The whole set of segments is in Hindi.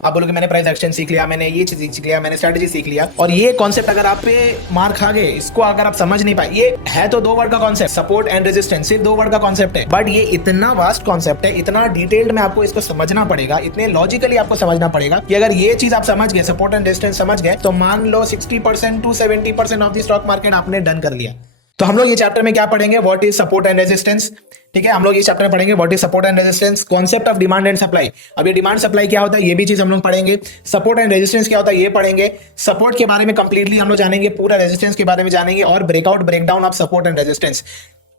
आप बोलोगे मैंने प्राइस एक्शन सीख लिया, मैंने ये चीज सीख लिया, मैंने स्ट्रेटेजी सीख लिया, और ये कॉन्सेप्ट अगर आप पे मार खा गए, इसको अगर आप समझ नहीं पाए, ये है तो 2 वर्ड का कॉन्सेप्ट, सपोर्ट एंड रेजिस्टेंस, सिर्फ 2 वर्ड का कॉन्सेप्ट है, बट ये इतना वास्ट कॉन्सेप्ट है, इतना डिटेल्ड में आपको इसको समझना पड़ेगा, इतने लॉजिकली आपको समझना पड़ेगा कि अगर ये चीज आप समझ गए, सपोर्ट एंड रेजिस्टेंस समझ गए, तो मान लो 60% to 70% of the stock market आपने डन कर लिया। तो हम लोग ये चैप्टर में क्या पढ़ेंगे, what is support and resistance. ठीक है, हम लोग इस चैप्टर में पढ़ेंगे what is support and resistance, concept of demand and supply. अब ये डिमांड सप्लाई क्या होता है, ये भी चीज हम लोग पढ़ेंगे। सपोर्ट एंड रेजिस्टेंस क्या होता है, ये पढ़ेंगे। सपोर्ट के बारे में कंप्लीटली हम लोग जानेंगे, पूरा रेजिस्टेंस के बारे में जानेंगे, और breakout breakdown of support and resistance.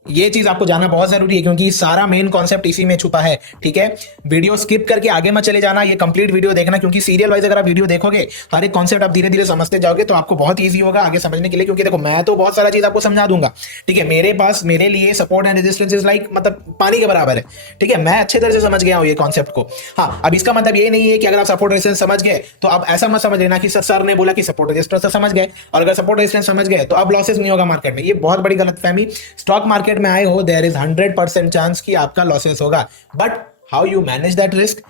ये चीज आपको जानना बहुत जरूरी है, क्योंकि सारा मेन कॉन्सेप्ट इसी में छुपा है। ठीक है, वीडियो स्किप करके आगे मत चले जाना, ये कंप्लीट वीडियो देखना, क्योंकि सीरियल वाइज अगर आप वीडियो देखोगे, हर एक कॉन्सेप्ट आप धीरे धीरे समझते जाओगे, तो आपको बहुत ईजी होगा आगे समझने के लिए। क्योंकि देखो, मैं तो बहुत सारा चीज आपको समझा दूंगा, ठीक है, मेरे पास, मेरे लिए support and resistance is like मतलब पानी के बराबर है। ठीक है, मैं अच्छे तरह से समझ गया हूँ ये कॉन्सेप्ट को। हाँ, अब इसका मतलब ये नहीं है कि अगर आप सपोर्ट रेजिस्टेंस समझ गए तो आप ऐसा मत समझ लेना कि सर ने बोला कि सपोर्ट रेजिस्टेंस तो समझ गए, और अगर सपोर्ट रेजिस्टेंस समझ गए तो अब लॉसेस नहीं होगा मार्केट में। ये बहुत बड़ी गलतफहमी। स्टॉक मार्केट में आए हो, देयर इज 100% चांस कि आपका लॉसेस होगा, but how you manage that risk,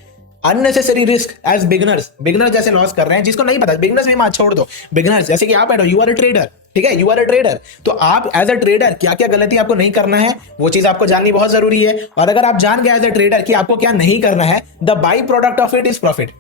unnecessary risk as beginners. Beginners जैसे लॉस कर रहे हैं, जिसको नहीं पता, बिगिनर्स भी मत छोड़ दो। बिगिनर्स जैसे कि आप बैठो, यू आर अ ट्रेडर, ठीक है, यू आर अ ट्रेडर, तो आप एज अ ट्रेडर क्या क्या गलती आपको नहीं करना है, वो चीज आपको जाननी बहुत जरूरी है। और अगर आप जान गए एज अ ट्रेडर कि आपको क्या नहीं करना है, the by product of it is profit.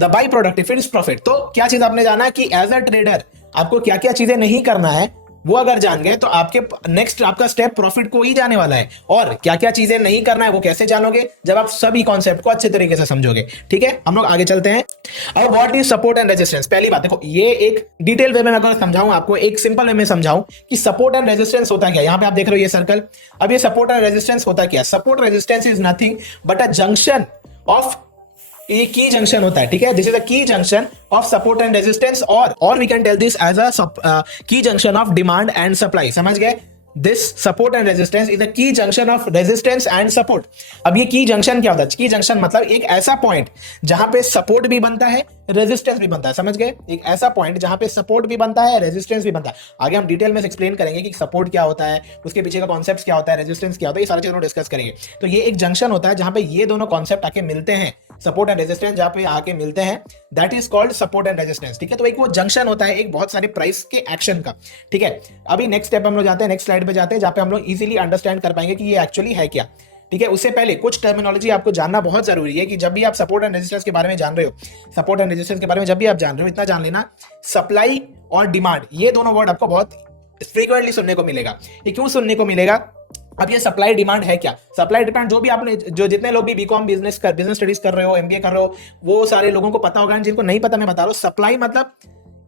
The by product if it is profit. तो क्या चीज आपने जाना कि एज अ ट्रेडर आपको क्या क्या चीजें नहीं करना है, वो अगर जान गए तो आपके नेक्स्ट आपका स्टेप प्रॉफिट को ही जाने वाला है। और क्या क्या चीजें नहीं करना है वो कैसे जानोगे, जब आप सभी कॉन्सेप्ट को अच्छे तरीके से समझोगे। ठीक है, हम लोग आगे चलते हैं। अब what is support and resistance. पहली बात देखो, ये एक डिटेल वे में मैं अगर समझाऊं आपको, एक सिंपल वे में समझाऊं कि सपोर्ट एंड रेजिस्टेंस होता क्या। यहां पे आप देख रहे हो ये सर्कल, अब ये सपोर्ट एंड रेजिस्टेंस होता क्या। Support resistance is nothing but a junction of, ये की जंक्शन होता है। ठीक है, this is a key junction of support and resistance, और we can tell this as a key junction of demand and supply. समझ गए, this support and resistance is a key junction of resistance and support. अब ये की जंक्शन क्या होता है, की जंक्शन मतलब एक ऐसा पॉइंट जहां पे सपोर्ट भी बनता है, रेजिस्टेंस भी बनता है। समझ गए, एक ऐसा पॉइंट जहां पे सपोर्ट भी बनता है, रेजिस्टेंस भी बनता है। आगे हम डिटेल में एक्सप्लेन करेंगे कि सपोर्ट क्या होता है, उसके पीछे का कॉन्सेप्ट क्या होता है, रेजिस्टेंस क्या होता है, ये सारी चीजें डिस्कस करेंगे। तो ये एक जंक्शन होता है जहां पे ये दोनों कॉन्सेप्ट आके मिलते हैं, सपोर्ट एंड रेजिस्टेंस जहां पे आके मिलते हैं, that is called support and resistance. ठीक है, तो एक वो जंक्शन होता है एक बहुत सारे प्राइस के एक्शन का। ठीक है, अभी नेक्स्ट स्टेप हम लोग जाते हैं, नेक्स्ट स्लाइड पे जाते हैं, जहां पे हम लोग इजीली अंडरस्टैंड कर पाएंगे कि ये एक्चुअली है क्या। ठीक है, उससे पहले कुछ टर्मिनोलॉजी आपको जानना बहुत जरूरी है कि जब भी आप सपोर्ट एंड रेजिस्टेंस के बारे में जान रहे हो, सपोर्ट एंड रेजिस्टेंस के बारे में जब भी आप जान रहे हो, इतना जान लेना, सप्लाई और डिमांड, ये दोनों वर्ड आपको बहुत फ्रीक्वेंटली सुनने को मिलेगा। ये क्यों सुनने को मिलेगा, अब ये सप्लाई डिमांड है क्या। सप्लाई डिमांड जो भी आपने, जो जितने लोग भी बीकॉम बिजनेस स्टडीज कर रहे हो, एमबीए कर रहे हो, वो सारे लोगों को पता होगा। जिनको नहीं पता मैं बता रहा हूँ, सप्लाई मतलब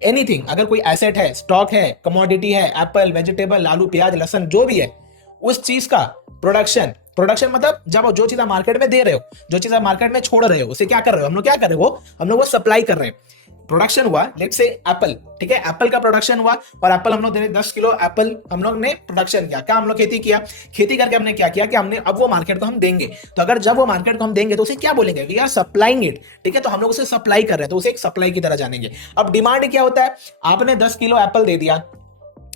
एनीथिंग, अगर कोई एसेट है, स्टॉक है, कमोडिटी है, एप्पल, वेजिटेबल, आलू, प्याज, लहसन, जो भी है, उस चीज का प्रोडक्शन। प्रोडक्शन मतलब जब जो चीज आप मार्केट में दे रहे हो, जो चीज आप मार्केट में छोड़ रहे हो, उसे क्या कर रहे हो, हम लोग क्या कर रहे हो, हम लोग वो सप्लाई कर रहे हैं। प्रोडक्शन हुआ, लेट्स से एप्पल, ठीक है, एप्पल का प्रोडक्शन हुआ, और एप्पल हम लोग 10 किलो एप्पल हम लोग ने प्रोडक्शन किया। क्या हम लोग खेती किया, खेती करके हमने क्या किया कि हमने अब वो मार्केट को हम देंगे। तो अगर जब वो मार्केट को हम देंगे तो उसे क्या बोलेंगे, वी आर सप्लाइंग इट। ठीक है, तो हम लोग उसे सप्लाई कर रहे हैं, तो उसे एक सप्लाई की तरह जानेंगे। अब डिमांड क्या होता है, आपने 10 किलो एप्पल दे दिया,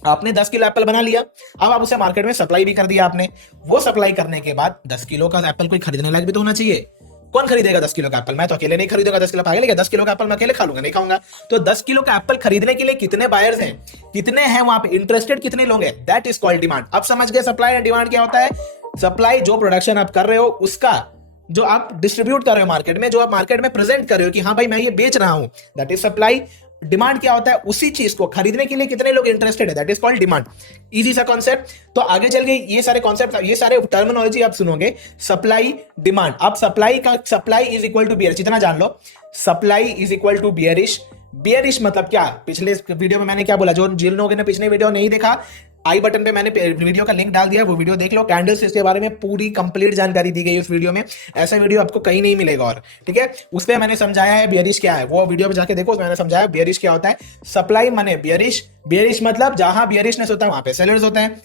आपने 10 किलो एप्पल बना लिया, अब आप उसे मार्केट में सप्लाई भी कर दिया आपने। वो सप्लाई करने के बाद 10 किलो का एप्पल कोई खरीदने लायक भी तो होना चाहिए। कौन खरीदेगा 10 किलो का एप्पल, मैं तो अकेले नहीं खरीदूंगा 10 किलो, पागल है क्या, 10 किलो का एप्पल मैं अकेले खा लूंगा, नहीं खाऊंगा। तो 10 किलो का एप्पल खरीदने के लिए कितने बायर्स हैं, कितने हैं वहां पे इंटरेस्टेड, कितने लोग हैं, दैट इज कॉल्ड डिमांड। अब समझ गए सप्लाई एंड डिमांड क्या होता है। सप्लाई जो प्रोडक्शन आप कर रहे हो, उसका जो आप डिस्ट्रीब्यूट कर रहे हो मार्केट में, जो आप मार्केट में प्रेजेंट कर रहे हो कि हाँ भाई मैं ये बेच रहा हूं, दैट इज सप्लाई। डिमांड क्या होता है, उसी चीज को खरीदने के लिए कितने लोग इंटरेस्टेड है, that is called demand. Easy सा कॉन्सेप्ट। तो आगे चल के ये सारे कॉन्सेप्ट, ये सारे टर्मिनोलॉजी आप सुनोगे, सप्लाई, डिमांड। अब सप्लाई का, supply is equal to bearish, इतना जान लो, supply is equal to bearish. Bearish मतलब क्या, पिछले वीडियो में मैंने क्या बोला, जो जिन लोगों ने पिछले वीडियो नहीं देखा, आई बटन पे मैंने वीडियो का लिंक डाल दिया, वो वीडियो देख लो। कैंडल्स इसके बारे में पूरी कंप्लीट जानकारी दी गई उस वीडियो में, ऐसा वीडियो आपको कहीं नहीं मिलेगा। और ठीक है, उस पर मैंने समझाया है बियरिश क्या है, वो वीडियो में जाके देखो, उसमें मैंने समझाया बियरिश क्या होता है। सप्लाई माने बियरिश, बियरिश मतलब जहां बियरिशनेस होता है वहां पे सेलर्स होते हैं।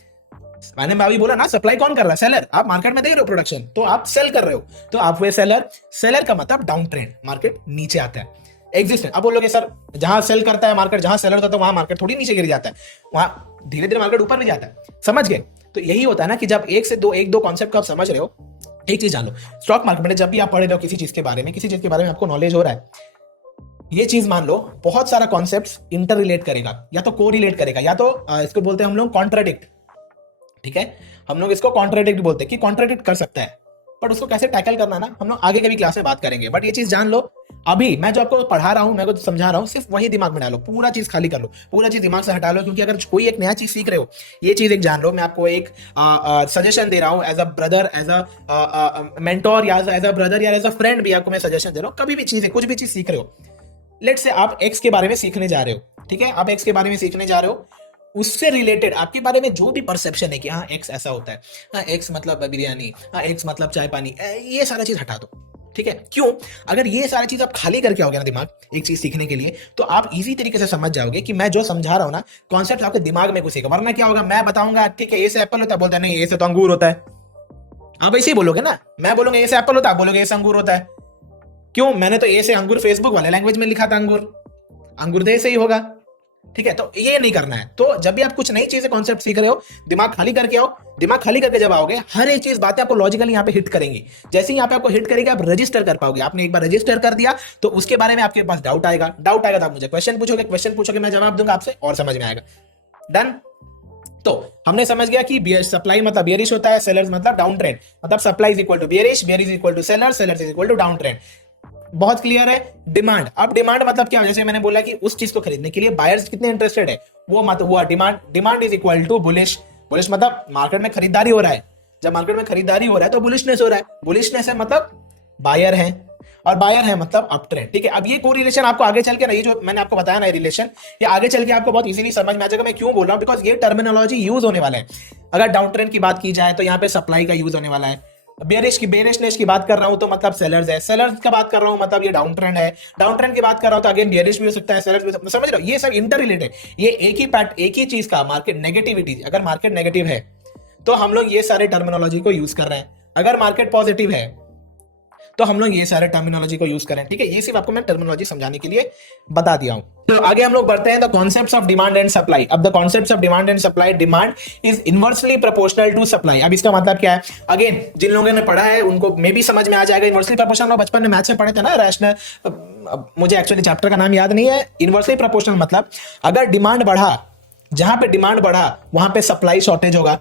मैंने अभी बोला ना, सप्लाई कौन कर रहा है, सेलर। आप मार्केट में दे रहे हो प्रोडक्शन, तो आप सेल कर रहे हो, तो आप वे सेलर। सेलर का मतलब डाउन ट्रेंड, मार्केट नीचे आता है, एग्जिस्टेंट। अब बोलोगे सर जहां सेल करता है मार्केट, जहां सेलर होता है वहां मार्केट थोड़ी नीचे गिर जाता है, वहां धीरे धीरे मार्केट ऊपर नहीं जाता है। समझ गए, तो यही होता है ना कि जब एक दो कॉन्सेप्ट को आप समझ रहे हो, एक चीज जान लो, स्टॉक मार्केट में जब भी आप पढ़ रहे हो किसी चीज के बारे में, किसी चीज के बारे में आपको नॉलेज हो रहा है, ये चीज मान लो बहुत सारा कॉन्सेप्ट्स इंटर रिलेट करेगा, या तो को रिलेट करेगा, या तो इसको बोलते हैं हम लोग कॉन्ट्राडिक्ट। ठीक है, हम लोग इसको कॉन्ट्राडिक्ट बोलते हैं कि कॉन्ट्राडिक्ट कर सकता है, बट उसको कैसे टैकल करना ना हम लोग आगे के भी क्लास में बात करेंगे। बट ये चीज जान लो, अभी मैं जो आपको पढ़ा रहा हूं, मैं को समझा रहा हूं, सिर्फ वही दिमाग में डालो, पूरा चीज खाली कर लो, पूरा चीज दिमाग से हटा लो। क्योंकि अगर कोई एक नया चीज सीख रहे हो, ये चीज एक जान लो, मैं आपको एक सजेशन दे रहा हूं as a brother, as a mentor, या एज अ ब्रदर, या एज अ फ्रेंड भी आपको मैं सजेशन दे रहा हूं। कभी भी चीज है, कुछ भी चीज सीख रहे हो, लेट से आप एक्स के बारे में सीखने जा रहे हो, ठीक है, आप एक्स के बारे में सीखने जा रहे हो, उससे रिलेटेड आपके बारे में जो भी परसेप्शन है कि हाँ एक्स ऐसा होता है, हाँ एक्स मतलब बिरयानी, हाँ एक्स मतलब चाय पानी, ये सारा चीज हटा दो। ठीक है, क्यों? अगर ये सारी चीज आप खाली करके आओगे ना दिमाग एक चीज सीखने के लिए, तो आप इजी तरीके से समझ जाओगे कि मैं जो समझा रहा हूं ना, कॉन्सेप्ट आपके दिमाग में घुसेगा। वरना क्या होगा, मैं बताऊंगा ठीक है ए से एप्पल होता है, बोलता है नहीं ए से तो अंगूर होता है, आप ऐसे ही बोलोगे ना। मैं बोलूंगा ए से एप्पल होता है, आप बोलोगे ए से अंगूर होता है। क्यों? मैंने तो ए से अंगूर फेसबुक वाले लैंग्वेज में लिखा था, अंगूर अंगूर दे से ही होगा। ठीक है, तो ये नहीं करना है। तो जब भी आप कुछ नई चीजें कॉन्सेप्ट सीख रहे हो, दिमाग खाली करके आओ। दिमाग खाली करके जब आओगे, हर एक चीज बातें आपको लॉजिकली यहाँ पे हिट करेंगी। जैसे ही यहाँ पे आपको हिट करेगी, आप रजिस्टर कर पाओगे। आपने एक बार रजिस्टर कर दिया तो उसके बारे में आपके पास डाउट आएगा, डाउट आएगा तो आप मुझे क्वेश्चन पूछोगे, मैं जवाब दूंगा आपसे और समझ में आएगा। डन। तो हमने समझ गया कि सप्लाई मतलब बियरिश होता है, सेलर्स मतलब डाउन ट्रेंड, मतलब supply is equal to bearish, bearish is equal to seller, seller is equal to down trend. बहुत क्लियर है। डिमांड, अब डिमांड मतलब क्या? जैसे मैंने बोला कि उस चीज को खरीदने के लिए बायर्स कितने इंटरेस्टेड है, वो मतलब हुआ demand. Demand is equal to bullish, bullish मतलब मार्केट में खरीदारी हो रहा है। जब मार्केट में खरीदारी हो रहा है तो बुलिशनेस हो रहा है, बुलिशनेस है मतलब बायर है, और बायर है मतलब अप ट्रेंड। ठीक है, अब ये कोरिलेशन आपको आगे चल के ना, ये जो मैंने आपको बताया ना रिलेशन, ये आगे चल के आपको बहुत इजीली समझ में आ जाएगा। मैं क्यों बोल रहा हूं, बिकॉज ये टर्मिनोलॉजी यूज होने वाला है। अगर डाउन ट्रेंड की बात की जाए तो यहाँ पे सप्लाई का यूज होने वाला है। बेरिशनेस की बात कर रहा हूं तो मतलब सेलर्स है, सेलर्स का बात कर रहा हूं मतलब ये डाउन ट्रेंड है, डाउन ट्रेंड की बात कर रहा हूं तो अगेन बेरिश भी हो सकता है, सेलर्स भी हो सकता है। समझ रहे हो, ये सब इंटर रिलेटेड। ये एक ही चीज का मार्केट नेगेटिविटी, अगर मार्केट नेगेटिव है तो हम लोग ये सारे टर्मिनोलॉजी को यूज कर रहे हैं। अगर मार्केट पॉजिटिव है तो हम लोग ये सारे टर्मिनोलॉजी को यूज करें। ठीक है, ये सिर्फ आपको मैं टर्मिनोलॉजी समझाने के लिए बता दिया हूं। तो आगे हम लोग बढ़ते हैं the concepts of demand and supply. अब the concepts of demand and supply, demand is inversely proportional to supply. अब इसका मतलब क्या है? अगेन जिन लोगों ने पढ़ा है उनको मे भी समझ में आ जाएगा। इनवर्सली प्रोपोर्शनल बचपन में मैथ्स में पढ़े थे ना, रैशनल, मुझे एक्चुअली चैप्टर का नाम याद नहीं है। इनवर्सली प्रोपोर्शनल मतलब अगर डिमांड बढ़ा, जहां पे डिमांड बढ़ा वहां पे सप्लाई शॉर्टेज होगा।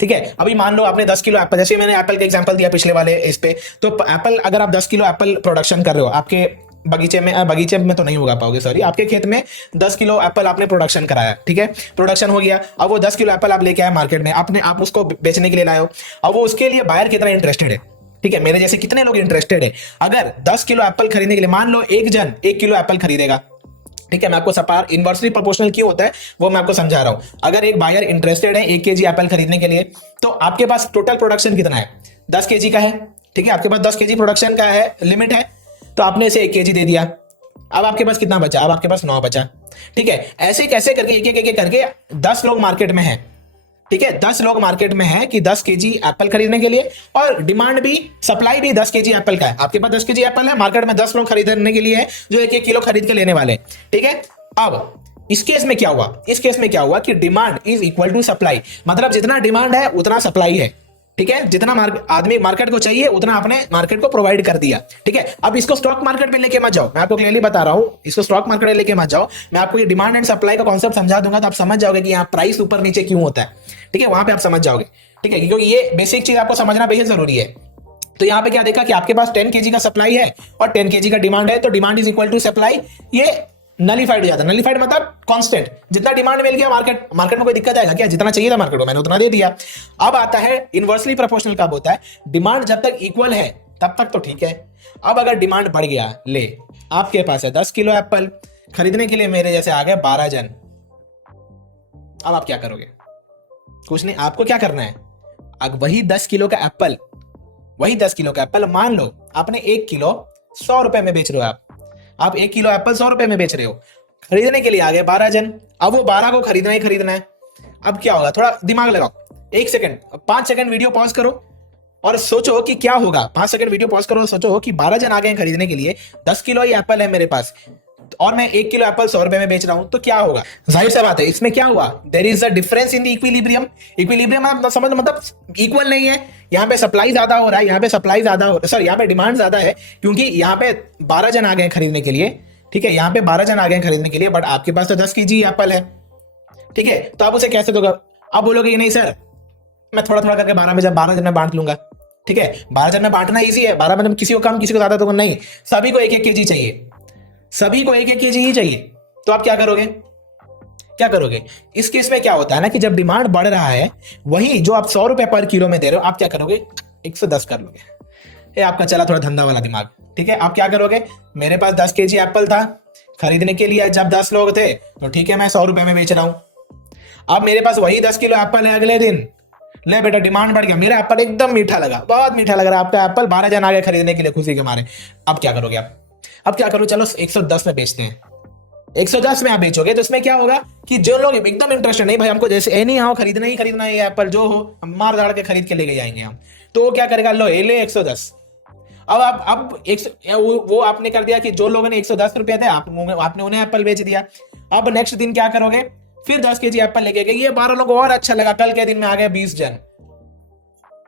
ठीक है, अभी मान लो आपने 10 किलो एप्पल, जैसे मैंने एप्पल का एग्जांपल दिया पिछले वाले इस पे, तो एप्पल, अगर आप 10 किलो एप्पल प्रोडक्शन कर रहे हो आपके बगीचे में तो नहीं होगा पाओगे, सॉरी, आपके खेत में 10 किलो एप्पल आपने प्रोडक्शन कराया। ठीक है, प्रोडक्शन हो गया। अब वो 10 किलो एप्पल आप लेके आए मार्केट में, आप उसको बेचने के लिए लाए हो। अब वो उसके लिए बायर कितना इंटरेस्टेड है? ठीक है, मेरे जैसे कितने लोग इंटरेस्टेड है? अगर 10 किलो एप्पल खरीदने के लिए मान लो एक जन 1 किलो एप्पल खरीदेगा। ठीक है, मैं आपको सपार इनवर्सली प्रोपोर्शनल क्यों होता है वो मैं आपको समझा रहा हूं। अगर एक बायर इंटरेस्टेड है 1 केजी एप्पल खरीदने के लिए, तो आपके पास टोटल प्रोडक्शन कितना है? 10 केजी का है। ठीक है, आपके पास 10 केजी प्रोडक्शन का है, लिमिट है, तो आपने इसे 1 केजी दे दिया। अब आपके पास कितना बचा? अब आपके पास 9 बचा। ठीक है, ऐसे कैसे करके एक करके 10 लोग मार्केट में है। ठीक है, 10 लोग मार्केट में है कि 10 केजी एप्पल खरीदने के लिए, और डिमांड भी, सप्लाई भी 10 केजी एप्पल का है। आपके पास 10 केजी एप्पल है, मार्केट में 10 लोग खरीदने के लिए है जो 1-1 किलो खरीद के लेने वाले। ठीक है, अब इस केस में क्या हुआ? इस केस में क्या हुआ कि demand is equal to supply, मतलब जितना डिमांड है उतना सप्लाई है। ठीक है, जितना आदमी मार्केट को चाहिए उतना आपने मार्केट को प्रोवाइड कर दिया। ठीक है, अब इसको स्टॉक मार्केट में लेके मत जाओ, मैं आपको क्लियरली बता रहा हूं, इसको स्टॉक मार्केट में लेके मत जाओ। मैं आपको ये डिमांड एंड सप्लाई का कॉन्सेप्ट समझा दूंगा तो आप समझ जाओगे कि यहाँ प्राइस ऊपर नीचे क्यों होता है। ठीक है, वहां पे आप समझ जाओगे। ठीक है, क्योंकि ये बेसिक चीज आपको समझना बेहद जरूरी है। तो यहाँ पे क्या देखा कि आपके पास 10 केजी का सप्लाई है और 10 केजी का डिमांड है, तो demand is equal to supply, ये नलीफाइड हो जाता है। नलीफाइड मतलब कांस्टेंट, जितना डिमांड मिल गया मार्केट में कोई दिक्कत आएगा क्या? जितना चाहिए था मार्केट को मैंने उतना दे दिया। अब आता है इनवर्सली प्रोपोर्शनल कब होता है? डिमांड जब तक इक्वल है तब तक तो ठीक है। अब अगर डिमांड बढ़ गया, ले आपके पास है 10 किलो एप्पल, खरीदने के लिए मेरे जैसे आ गए 12 जन, अब आप क्या करोगे? कुछ नहीं, आपको क्या करना है? अब वही 10 किलो का एप्पल, मान लो आपने 1 किलो 100 रुपए में बेच रहे हो। आप 1 किलो एप्पल 100 रुपए में बेच रहे हो, खरीदने के लिए आ गए 12 जन। अब वो 12 को खरीदना है। अब क्या होगा? थोड़ा दिमाग लगाओ, 1 सेकंड, 5 सेकंड वीडियो पॉज करो और सोचो कि क्या होगा। 5 सेकंड वीडियो पॉज करो और सोचो कि 12 जन आ गए खरीदने के लिए, 10 किलो ही एप्पल है मेरे पास, तो और मैं 1 किलो एप्पल 100 रुपए में बेच रहा हूं, तो क्या होगा? जाहिर सा बात है, इसमें क्या हुआ? There is a difference in the equilibrium. Equilibrium आप समझ, मतलब इक्वल नहीं है। यहाँ पे सप्लाई ज्यादा हो रहा है, यहाँ पे सप्लाई ज्यादा हो, सॉरी यहाँ पे डिमांड ज्यादा है, क्योंकि यहाँ पे 12 जन आ गए खरीदने के लिए। ठीक है, यहाँ पे 12 जन आ गए खरीदने के लिए, बट आपके पास तो 10 केजी एप्पल है। ठीक है, तो आप उसे कैसे दोगे? आप बोलोगे नहीं सर, मैं थोड़ा थोड़ा करके 12 जन में बांट लूंगा। ठीक है, 12 जन में बांटना इजी है, 12 में किसी को कम किसी को ज्यादा, तो नहीं, सभी को 1-1 केजी चाहिए, सभी को 1-1 केजी ही चाहिए। तो आप क्या करोगे? क्या करोगे? इस केस में क्या होता है ना कि जब डिमांड बढ़ रहा है, वही जो आप 100 रुपए पर किलो में दे रहे हो, आप क्या करोगे? 110 कर लोगे। ये आपका चला थोड़ा धंधा वाला दिमाग। ठीक है, आप क्या करोगे? मेरे पास 10 केजी एप्पल था खरीदने के लिए, जब 10 लोग थे, तो ठीक है मैं 100 रुपए में बेच रहा हूं। अब मेरे पास वही 10 किलो एप्पल है, अगले दिन ले बेटा डिमांड बढ़ गया, मेरा एप्पल एकदम मीठा लगा, बहुत मीठा लग रहा है आपका एप्पल, 12 जन आ गए खरीदने के लिए खुशी के मारे। अब क्या करोगे आप? अब क्या करो, चलो 110 में बेचते हैं। 110 में आप बेचोगे तो इसमें क्या होगा कि जो लोग एकदम इंटरेस्टेड, नहीं भाई हमको जैसे एनी हाउ खरीदना ही खरीदना है, ये एप्पल जो हो हम मार दाड़ के खरीद के लेके जाएंगे हम, तो वो क्या करेगा? लो ये ले 110। अब आप वो आपने कर दिया कि जो लोगों ने 110 रुपए थे आपने उन्हें एप्पल बेच दिया। अब नेक्स्ट दिन क्या करोगे? फिर 10 केजी एप्पल लेके गए, ये 12 लोगों को और अच्छा लगा, कल के दिन में आ गए 20 जन।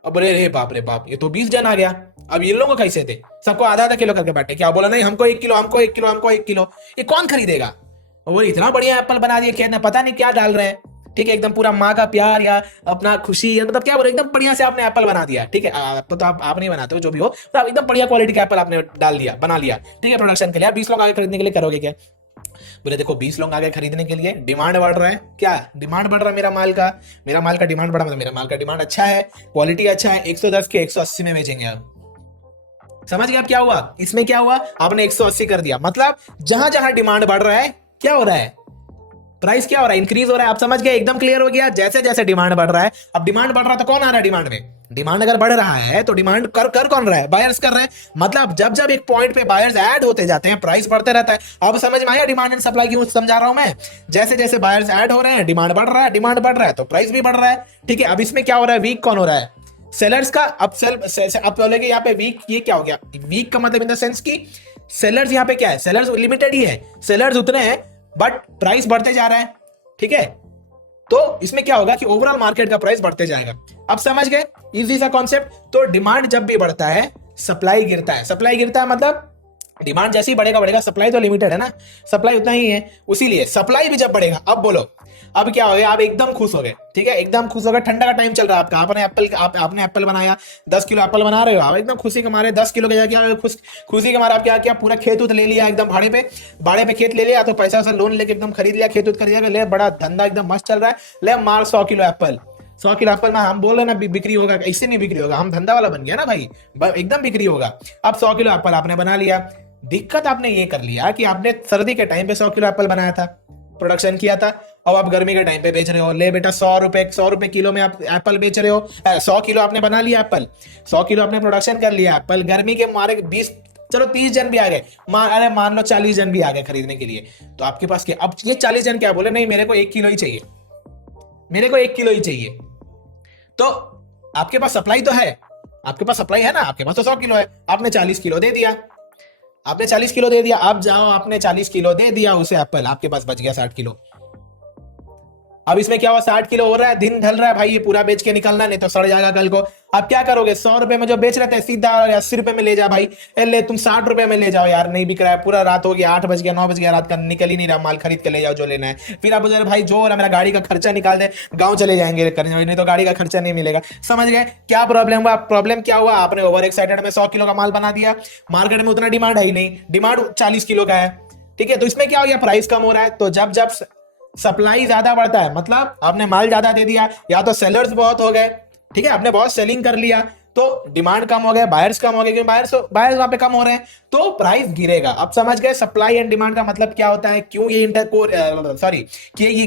अब रे बाप रे बाप, ये तो 20 जन आ गया। अब ये लोग कैसे थे? सबको आधा आधा किलो करके बांटे, क्या बोला? नहीं हमको 1 किलो, हमको 1 किलो, हमको 1 किलो। ये कौन खरीदेगा? वो इतना बढ़िया एप्पल बना दिया, खेत में पता नहीं क्या डाल रहे हैं। ठीक है, एकदम पूरा माँ का प्यार या अपना खुशी, मतलब क्या बोले, एकदम बढ़िया से आपने एप्पल बना दिया। ठीक है, तो आप नहीं बनाते हो, जो भी हो, तो आप एकदम बढ़िया क्वालिटी का एप्पल आपने डाल दिया, बना लिया। ठीक है, प्रोडक्शन के लिए 20 लोग आगे खरीदने के लिए करोगे क्या? बोले देखो 20 लोग आगे खरीदने के लिए, डिमांड बढ़ रहा है, क्या डिमांड बढ़ रहा है मेरा माल का डिमांड बढ़ा, मतलब मेरा माल का डिमांड अच्छा है, क्वालिटी अच्छा है, 110 के 180 में बेचेंगे। अब समझ गए? अब क्या हुआ इसमें? क्या हुआ? आपने 180 कर दिया, मतलब जहां जहां डिमांड बढ़ रहा है क्या हो रहा है? प्राइस क्या हो रहा है? इंक्रीज हो रहा है। आप समझ गए? एकदम क्लियर हो गया। जैसे जैसे डिमांड बढ़ रहा है, अब डिमांड बढ़ रहा है तो कौन आ रहा है डिमांड में? डिमांड अगर बढ़ रहा है तो डिमांड कर कौन रहा है? बायर्स कर रहे हैं। मतलब जब जब एक पॉइंट पे बायर्स ऐड होते जाते हैं, प्राइस बढ़ते रहता है। अब समझ में आया डिमांड एंड सप्लाई क्यों समझा रहा हूं मैं? जैसे जैसे बायर्स ऐड हो रहे हैं, डिमांड बढ़ रहा है, डिमांड बढ़ रहा है तो प्राइस भी बढ़ रहा है। ठीक है, अब इसमें क्या हो रहा है? वीक कौन हो रहा है? सेलर्स का। अब बोलेंगे यहाँ पे वीक, ये क्या हो गया? वीक का मतलब इन द सेंस की सेलर्स यहाँ पे क्या है? सेलर्स लिमिटेड ही है, सेलर्स उतने हैं, बट प्राइस बढ़ते जा रहा है। ठीक है, तो इसमें क्या होगा कि ओवरऑल मार्केट का प्राइस बढ़ते जाएगा। अब समझ गए? इजी सा कॉन्सेप्ट। तो डिमांड जब भी बढ़ता है, सप्लाई गिरता है। सप्लाई गिरता है मतलब डिमांड जैसे ही बढ़ेगा, सप्लाई तो लिमिटेड है ना, सप्लाई उतना ही है, उसीलिए सप्लाई भी जब बढ़ेगा। अब बोलो, अब क्या हो गया? आप एकदम खुश हो गए। ठीक है, एकदम खुश हो गए, ठंडा का टाइम चल रहा है आपका, आपने एप्पल बनाया, 10 किलो एप्पल बना रहे हो आप, एकदम खुशी के मारे 10 किलो के क्या खुशी के मारे आप क्या किया? पूरा खेत उत ले लिया, एकदम भाड़े पे खेत ले लिया, तो पैसा से लोन लेके एकदम खरीद लिया, खेत उत कर लिया, ले बड़ा धंधा एकदम मस्त चल रहा है, ले मार 100 किलो एप्पल। 100 किलो एप्पल में हम बोल रहे ना बिक्री होगा, इससे नहीं बिक्री होगा, हम धंधा वाला बन गया ना भाई, एकदम बिक्री होगा। अब 100 किलो एप्पल आपने बना लिया। दिक्कत आपने ये कर लिया कि आपने सर्दी के टाइम पे 100 किलो एप्पल बनाया था, प्रोडक्शन किया था, अब आप गर्मी के टाइम पे बेच रहे हो। ले बेटा 100 रुपए किलो में आप एप्पल बेच रहे हो। 100 किलो आपने बना लिया एप्पल, 100 किलो आपने प्रोडक्शन कर लिया एप्पल, गर्मी के मारे 20, चलो 30 जन भी आ गए, अरे मान लो 40 जन भी आ गए खरीदने के लिए, तो आपके पास क्या? अब ये 40 जन क्या बोले? नहीं मेरे को 1 किलो ही चाहिए, मेरे को 1 किलो ही चाहिए। तो आपके पास सप्लाई तो है, आपके पास सप्लाई है ना, आपके पास तो 100 किलो है, आपने 40 किलो दे दिया, आपने 40 किलो दे दिया। अब जाओ, आपने 40 किलो दे दिया उसे एप्पल, आपके पास बच गया 60 किलो। अब इसमें क्या हुआ? 60 किलो हो रहा है, दिन ढल रहा है भाई, ये पूरा बेच के निकलना, नहीं तो सड़ जाएगा कल को। अब क्या करोगे? 100 रुपए में जो बेच रहे थे सीधा 80 रुपए में ले जा भाई, ले तुम 60 रुपए में ले जाओ यार, नहीं बिक रहा है, पूरा रात हो गया, 8 बज गया, 9 बज गया रात का, निकल ही नहीं रहा माल, खरीद के ले जाओ जो लेना है। फिर आप बोले भाई जो हो रहा है मेरा गाड़ी का खर्चा निकाल दे, गाँव चले जाएंगे करने, नहीं तो गाड़ी का खर्चा नहीं मिलेगा। समझ गए क्या प्रॉब्लम हुआ? प्रॉब्लम क्या हुआ? आपने ओवर एक्साइटेड में 100 किलो का माल बना दिया, मार्केट में उतना डिमांड है ही नहीं, डिमांड 40 किलो का है। ठीक है, तो इसमें क्या हो गया? प्राइस कम हो रहा है। तो जब जब सप्लाई ज्यादा बढ़ता है, मतलब आपने माल ज्यादा दे दिया, या तो सेलर्स बहुत हो गए, ठीक है, आपने बहुत सेलिंग कर लिया, तो डिमांड कम हो गया, बायर्स कम हो गए, क्योंकि बायर्स वहां पे कम हो रहे हैं, तो प्राइस गिरेगा। अब समझ गए सप्लाई एंड डिमांड का मतलब क्या होता है, क्यों ये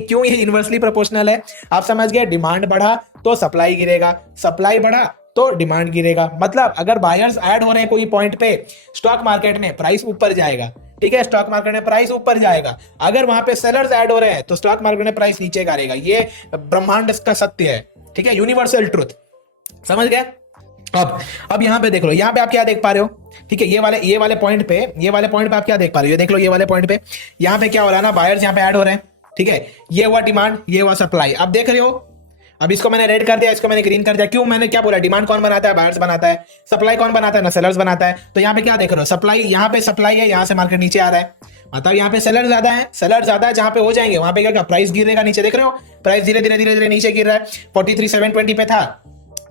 क्यों ये इनवर्सली प्रोपोर्शनल है। आप समझ गए? डिमांड बढ़ा तो सप्लाई गिरेगा, सप्लाई बढ़ा तो डिमांड गिरेगा। मतलब अगर बायर्स ऐड हो रहे हैं कोई पॉइंट पे स्टॉक मार्केट में, प्राइस ऊपर जाएगा। ठीक है, स्टॉक मार्केट में प्राइस ऊपर जाएगा। अगर वहां पे सेलर्स ऐड हो रहे हैं तो स्टॉक मार्केट में प्राइस नीचे गिरेगा। ये ब्रह्मांड का सत्य है। ठीक है, यूनिवर्सल ट्रुथ। समझ गए? अब यहाँ पे देख लो, यहाँ पे आप क्या देख पा रहे हो, ठीक है, ये वाले पॉइंट पे आप क्या देख पा रहे हो, ये देख लो, ये वाले पॉइंट पे यहाँ पे क्या हो रहा है ना, बायर्स यहाँ पे ऐड हो रहे हैं, ठीक है, ये हुआ डिमांड, ये हुआ सप्लाई। अब देख रहे हो, अब इसको मैंने रेड कर दिया, इसको मैंने ग्रीन कर दिया, क्यों, मैंने क्या बोला, डिमांड कौन बनाता है, बायर्स बनाता है, सप्लाई कौन बनाता है ना, सेलर्स बनाता है। तो यहाँ पे क्या देख रहे हो, सप्लाई, यहाँ पे सप्लाई है, यहाँ से मार्केट नीचे आ रहा है, मतलब यहाँ पे सेलर ज्यादा है, जहां पे हो जाएंगे वहां पे क्या प्राइस गिरेगा नीचे, देख रहे हो, प्राइस धीरे धीरे नीचे गिर रहा है, 43,720 पे था,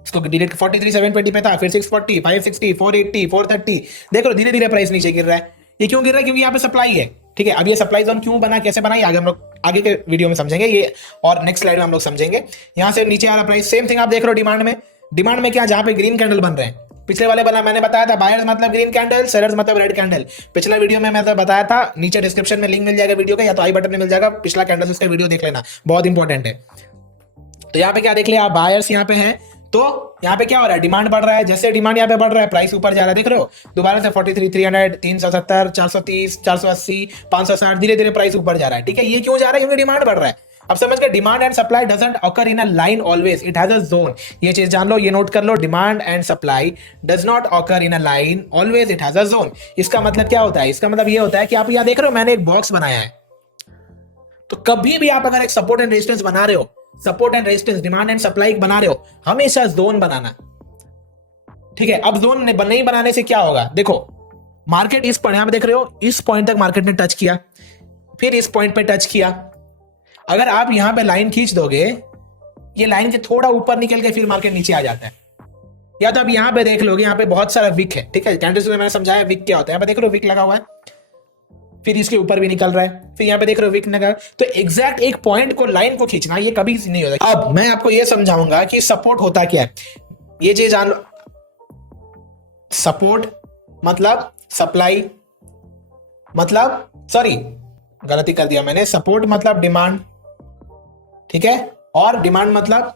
इसको डिलीट, 43,720 पे था, फिर 640, 560, 480, 430, देखो धीरे धीरे प्राइस नीचे गिर रहा है। ये क्यों गिर रहा है, क्योंकि यहाँ पे सप्लाई है, ठीक है। अब ये सप्लाई जोन क्यों बना, कैसे बना, ये आगे हम लोग आगे के वीडियो में समझेंगे ये, और नेक्स्ट स्लाइड में हम लोग समझेंगे। यहाँ से नीचे आ रहा प्राइस, सेम थिंग आप देख रहे हो डिमांड में क्या, जहां पे ग्रीन कैंडल बन रहे हैं, पिछले वाले बना मैंने बताया था, बायर्स मतलब ग्रीन कैंडल, सेलर्स मतलब रेड कैंडल, पिछला वीडियो में मैं बताया था, नीचे डिस्क्रिप्शन में लिंक मिल जाएगा वीडियो का, या तो आई बटन में मिल जाएगा, पिछला कैंडल उसका वीडियो देख लेना, बहुत इंपॉर्टेंट है। तो यहाँ पे क्या देख लिया, बायर्स यहाँ पे हैं, तो यहाँ पे क्या हो रहा है, डिमांड बढ़ रहा है, जैसे डिमांड यहाँ पे बढ़ रहा है प्राइस ऊपर जा रहा है, देख रहे हो, दोबारा से 43, 300, 370, 430, 480, 560, धीरे धीरे प्राइस ऊपर जा रहा है, ठीक है। ये क्यों जा रहा है, क्योंकि डिमांड बढ़ रहा है। अब समझ गए, demand and supply doesn't occur in a line always, it has a zone, ये चीज जान लो, ये नोट कर लो, demand and supply does not occur in a line always, it has a zone. इसका मतलब क्या होता है, इसका मतलब ये होता है कि आप यहाँ देख रहे हो, मैंने एक बॉक्स बनाया है, तो कभी भी आप अगर एक सपोर्ट एंड रेजिस्टेंस बना रहे हो, support and resistance, demand and supply बना रहे हो, हमेशा जोन बनाना, ठीक है। अब जोन नहीं बनाने से क्या होगा, देखो मार्केट इस पॉइंट, यहां पे देख रहे हो, इस पॉइंट तक मार्केट ने टच किया, फिर इस पॉइंट पे टच किया, अगर आप यहां पे लाइन खींच दोगे, ये लाइन के थोड़ा ऊपर निकल के फिर मार्केट नीचे आ जाता है। या तो आप यहां पे देख लोगे, यहां पे बहुत सारा विक है, ठीक है, कैंडल्स में मैंने समझाया विक क्या होता है, यहां पे देख रहे हो विक लगा हुआ है, फिर इसके ऊपर भी निकल रहा है, फिर यहाँ पे देख रहे हो विक लगा, तो एग्जैक्ट एक पॉइंट को, लाइन को खींचना ये कभी नहीं होता। अब मैं आपको ये समझाऊंगा कि सपोर्ट होता क्या है, ये चीज जान लो। सपोर्ट मतलब सप्लाई, मतलब सॉरी गलती कर दिया मैंने, सपोर्ट मतलब डिमांड, ठीक है, और डिमांड मतलब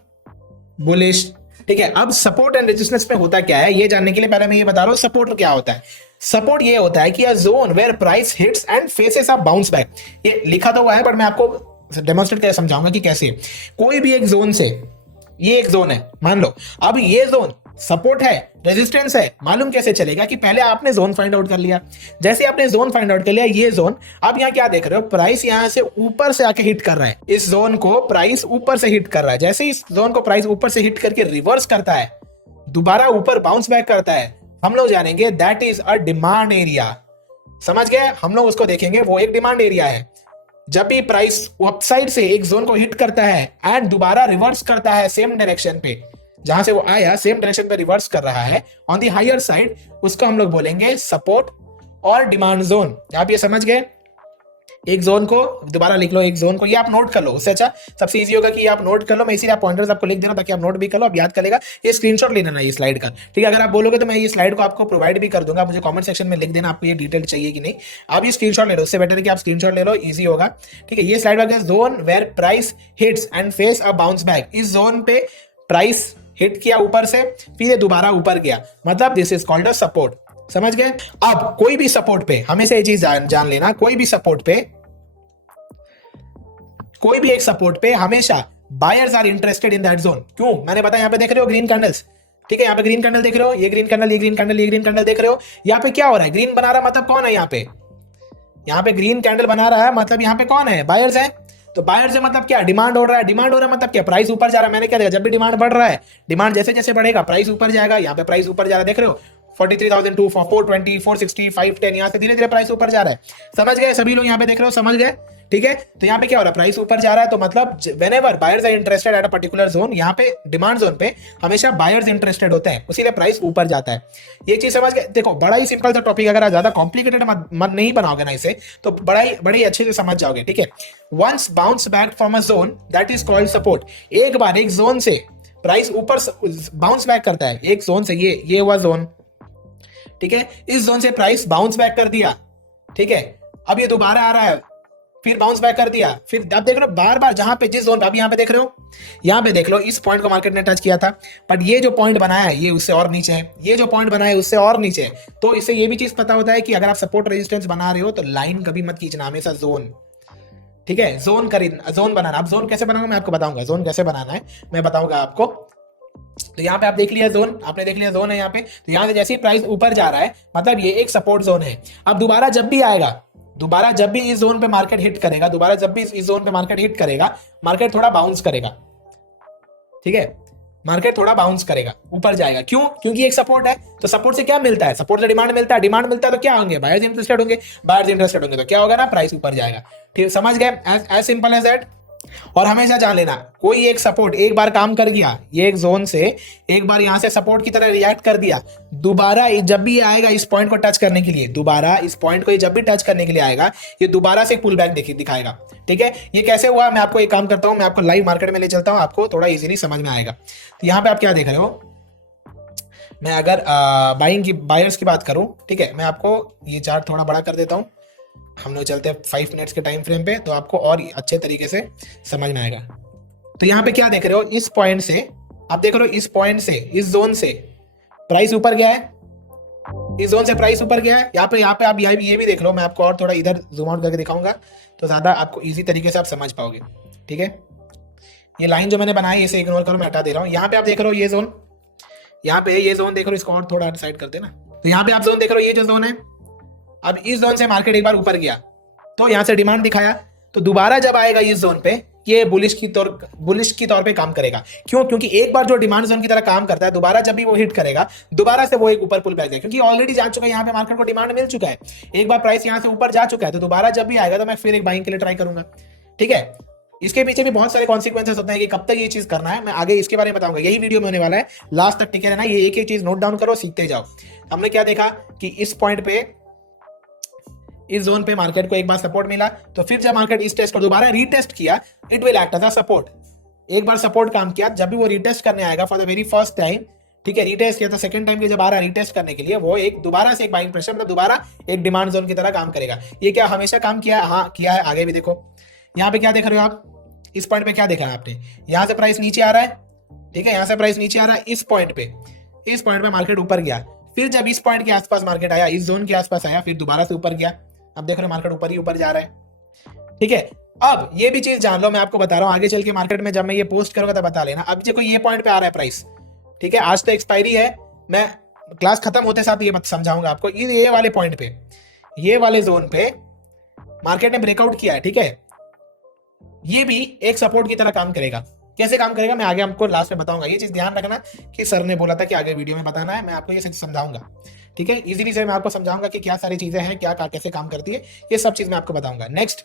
बुलिश, ठीक है। अब सपोर्ट एंड रेजिस्टेंस में होता क्या है, ये जानने के लिए पहले मैं ये बता रहा हूं सपोर्ट क्या होता है। सपोर्ट ये होता है कि a zone where price hits and faces a bounce back, ये लिखा तो हुआ है, बट मैं आपको डेमोंस्ट्रेट करके समझाऊंगा कि कैसे। कोई भी एक जोन से, ये एक जोन है मान लो, अब ये जोन सपोर्ट है, रेजिस्टेंस है, मालूम कैसे चलेगा कि पहले आपने जोन फाइंड आउट कर लिया, जैसे आपने जोन फाइंड आउट कर लिया, ये जोन, अब यहाँ क्या देख रहे हो, प्राइस यहाँ से ऊपर से आके हिट कर रहा है, इस जोन को प्राइस ऊपर से हिट कर रहा है, जैसे इस जोन को प्राइस ऊपर से हिट करके रिवर्स करता है, दोबारा ऊपर बाउंस बैक करता है, हम लोग जानेंगे that is a demand area, समझ गए, हम लोग उसको देखेंगे, वो एक डिमांड एरिया है। जब भी प्राइस अपसाइड से एक जोन को हिट करता है एंड दोबारा रिवर्स करता है सेम डायरेक्शन पे, जहां से वो आया सेम डायरेक्शन पे रिवर्स कर रहा है ऑन दी हायर साइड, उसको हम लोग बोलेंगे सपोर्ट और डिमांड जोन। आप ये समझ गए, एक जोन को दोबारा लिख लो, एक जोन को, ये आप नोट कर लो, उससे अच्छा सबसे इजी होगा कि आप नोट कर लो, मैं इसीलिए पॉइंटर्स आपको लिख दे रहा हूं ताकि आप नोट भी कर लो, आप याद कर लेगा, ये स्क्रीनशॉट ले लेना ये स्लाइड का, ठीक है। अगर आप बोलोगे तो मैं ये स्लाइड को आपको प्रोवाइड भी कर दूंगा, मुझे कमेंट सेक्शन में लिख देना आपको ये डिटेल चाहिए कि नहीं, आप ये स्क्रीनशॉट ले लो, उससे बेटर है कि आप स्क्रीनशॉट ले लो, इजी होगा, ठीक है। ये स्लाइड वाला zone where price hits and face a bounce back, इस जोन पे प्राइस हिट किया ऊपर से, फिर ये दोबारा ऊपर गया, मतलब this is called a support, समझ गए। अब कोई भी सपोर्ट पे हमेशा ये चीज जान लेना, कोई भी सपोर्ट पे, कोई भी एक सपोर्ट पे हमेशा buyers are interested in that zone, क्यों, मैंने बताया, यहाँ पे देख रहे हो ग्रीन कैंडल्स, ठीक है, यहाँ पे ग्रीन कैंडल देख रहे हो, ये ग्रीन कैंडल, ये ग्रीन कैंडल, ये ग्रीन कैंडल देख रहे हो, यहाँ पे क्या हो रहा है, ग्रीन बना रहा, मतलब कौन है यहाँ पे ग्रीन कैंडल बना रहा है, मतलब यहाँ पे कौन है, बायर्स है, तो बायर से मतलब क्या, डिमांड हो रहा है, डिमांड हो रहा है मतलब क्या, प्राइस ऊपर जा रहा है, मैंने क्या देखा, जब भी डिमांड बढ़ रहा है, डिमांड जैसे जैसे बढ़ेगा प्राइस ऊपर जाएगा, यहाँ पे प्राइस ऊपर जा रहा है, देख रहे हो 43,002, 420, 460, 510, यहाँ से धीरे धीरे प्राइस ऊपर जा रहा है, समझ गए सभी लोग, यहाँ पे देख रहे हो, समझ गए, ठीक है। तो यहाँ पे क्या हो रहा है, प्राइस ऊपर जा रहा है, तो मतलब whenever buyers are interested at a particular zone, यहाँ पे डिमांड जोन पे हमेशा बायर्स इंटरेस्टेड होते हैं, उसीलिए प्राइस ऊपर जाता है, ये चीज समझ गए। देखो बड़ा ही सिंपल सा टॉपिक, अगर आप ज्यादा कॉम्प्लिकेटेड मत नहीं बनाओगे ना इसे, तो बड़ा ही अच्छे से समझ जाओगे, ठीक है। Once bounce back from a zone that is called support, एक बार एक जोन से प्राइस ऊपर बाउंस बैक करता है, एक जोन से, ये हुआ जोन, ठीक है, इस जोन से प्राइस बाउंस बैक कर दिया, ठीक है, अब ये दोबारा आ रहा है, फिर बाउंस बैक कर दिया, फिर अब देख रहे हो बार बार जहां पे जिस जोन, अब यहाँ पे देख रहे हो, यहाँ पे देख लो, इस पॉइंट को मार्केट ने टच किया था, बट ये जो पॉइंट बनाया है ये उससे और नीचे है, ये जो पॉइंट बनाया है उससे और नीचे है, तो इससे ये भी चीज पता होता है कि अगर आप सपोर्ट रेजिस्टेंस बना रहे हो तो लाइन कभी मत खींचना, हमेशा जोन, ठीक है, जोन बनाना। अब जोन कैसे बनाना मैं आपको बताऊंगा, जोन कैसे बनाना है मैं बताऊंगा आपको, तो यहाँ पे आप देख लिया जोन, आपने देख लिया जोन है यहाँ पे, तो यहाँ से जैसे ही प्राइस ऊपर जा रहा है मतलब ये एक सपोर्ट जोन है। अब दोबारा जब भी आएगा, दोबारा जब भी इस जोन पे मार्केट हिट करेगा, दोबारा जब भी इस जोन पे मार्केट हिट करेगा, मार्केट थोड़ा बाउंस करेगा, ठीक है, मार्केट थोड़ा बाउंस करेगा, ऊपर जाएगा। क्यों? क्योंकि एक सपोर्ट है। तो सपोर्ट से क्या मिलता है? सपोर्ट से डिमांड मिलता है, डिमांड मिलता है तो क्या होंगे? बायर्स इंटरेस्टेड होंगे, बायर्स इंटरेस्टेड होंगे तो क्या होगा ना, प्राइस ऊपर जाएगा। ठीक, समझ गए? As simple as that. और हमेशा जान लेना, कोई एक सपोर्ट एक बार काम कर गया, ये एक जोन से एक बार यहां से सपोर्ट की तरह रिएक्ट कर दिया, दोबारा जब भी आएगा इस पॉइंट को टच करने के लिए, दोबारा इस पॉइंट को जब भी टच करने के लिए आएगा, ये दोबारा से पुल बैक दिखाएगा। ठीक है, ये कैसे हुआ मैं आपको एक काम करता हूं, मैं आपको लाइव मार्केट में ले चलता हूं, आपको थोड़ा इजीली समझ में आएगा। तो यहां पे आप क्या देख रहे हो, मैं अगर बायर्स की बात करूं, ठीक है, मैं आपको ये चार्ट थोड़ा बड़ा कर देता हूं, हम लोग चलते हैं 5 मिनट्स के टाइम फ्रेम पे, तो आपको और अच्छे तरीके से समझ में आएगा। तो यहाँ पे क्या देख रहे हो, इस पॉइंट से आप देख रहे हो, इस पॉइंट से इस जोन से प्राइस ऊपर गया है, इस जोन से प्राइस ऊपर गया है। यहाँ पे आप ये भी देख लो, मैं आपको और थोड़ा इधर जूम आउट करके दिखाऊंगा तो ज्यादा आपको इजी तरीके से आप समझ पाओगे। ठीक है, ये लाइन जो मैंने बनाई इसे इग्नोर करो, मैं हटा दे रहा हूँ। यहाँ पे आप देख रहे हो ये जोन, यहाँ पे ये जोन देख रहे हो, इसको और थोड़ा साइड करते ना, तो यहाँ पे आप जोन देख रहे हो, ये जो जोन है, अब इस जोन से मार्केट एक बार ऊपर गया तो यहां से डिमांड दिखाया, तो दोबारा जब आएगा इस जोन पे ये बुलिश की तौर पे काम करेगा। क्यों? क्योंकि एक बार जो डिमांड जोन की तरह काम करता है, दोबारा जब भी वो हिट करेगा दोबारा से वो एक ऊपर पुल बैक जाएगा, क्योंकि ऑलरेडी जा चुका है, यहाँ पे मार्केट को डिमांड मिल चुका है, एक बार प्राइस यहाँ से ऊपर जा चुका है, तो दोबारा जब भी आएगा तो मैं फिर एक बाइंग के लिए ट्राई करूंगा। ठीक है, इसके पीछे भी बहुत सारे कॉन्सिक्वेंसेस होते हैं कि कब तक ये चीज करना है, मैं आगे इसके बारे में बताऊंगा, यही वीडियो में होने वाला है, लास्ट तक टिके रहना, ये एक एक चीज नोट डाउन करो, सीखते जाओ। हमने क्या देखा कि इस पॉइंट पे, इस जोन पे मार्केट को एक बार सपोर्ट मिला, तो फिर जब मार्केट इस टेस्ट को दोबारा रीटेस्ट किया, it will act as a support. एक बार सपोर्ट काम किया, जब भी वो रीटेस्ट करने आएगा for the very first time, ठीक है, रीटेस्ट किया तो सेकंड टाइम के जब आ रहा है रीटेस्ट करने के लिए, वो एक दोबारा से एक बाइंग प्रेशर, मतलब दोबारा एक डिमांड जोन की तरह काम करेगा। ये क्या हमेशा काम किया है? हाँ किया है, आगे भी देखो। यहाँ पे क्या देख रहे हो आप, इस पॉइंट पे क्या देखा है आपने, यहाँ से प्राइस नीचे आ रहा है, ठीक है, यहाँ से प्राइस नीचे आ रहा है, इस पॉइंट पे मार्केट ऊपर गया, फिर जब इस पॉइंट के आसपास मार्केट आया, इस जोन के आसपास आया, फिर दोबारा से ऊपर गया, अब देख रहे हो मार्केट ऊपर ही ऊपर जा रहा है। ठीक है, अब ये भी चीज जान लो, मैं आपको बता रहा हूं, आगे चल के मार्केट में जब मैं ये पोस्ट करूंगा तब बता लेना। अब देखो ये पॉइंट पे आ रहा है प्राइस, ठीक है, आज तो एक्सपायरी है, मैं क्लास खत्म होते साथ ये मत समझाऊंगा आपको, ये वाले पॉइंट पे, ये वाले जोन पे मार्केट ने ब्रेकआउट किया है, ठीक है, ये भी एक सपोर्ट की तरह काम करेगा। कैसे काम करेगा मैं आगे आपको लास्ट में बताऊंगा, ये चीज ध्यान रखना कि सर ने बोला था कि आगे वीडियो में बताना है, मैं आपको ये समझाऊंगा। ठीक है, इजीली से मैं आपको समझाऊंगा कि क्या सारी चीजें हैं, क्या कैसे काम करती है, ये सब चीज मैं आपको बताऊंगा। Next,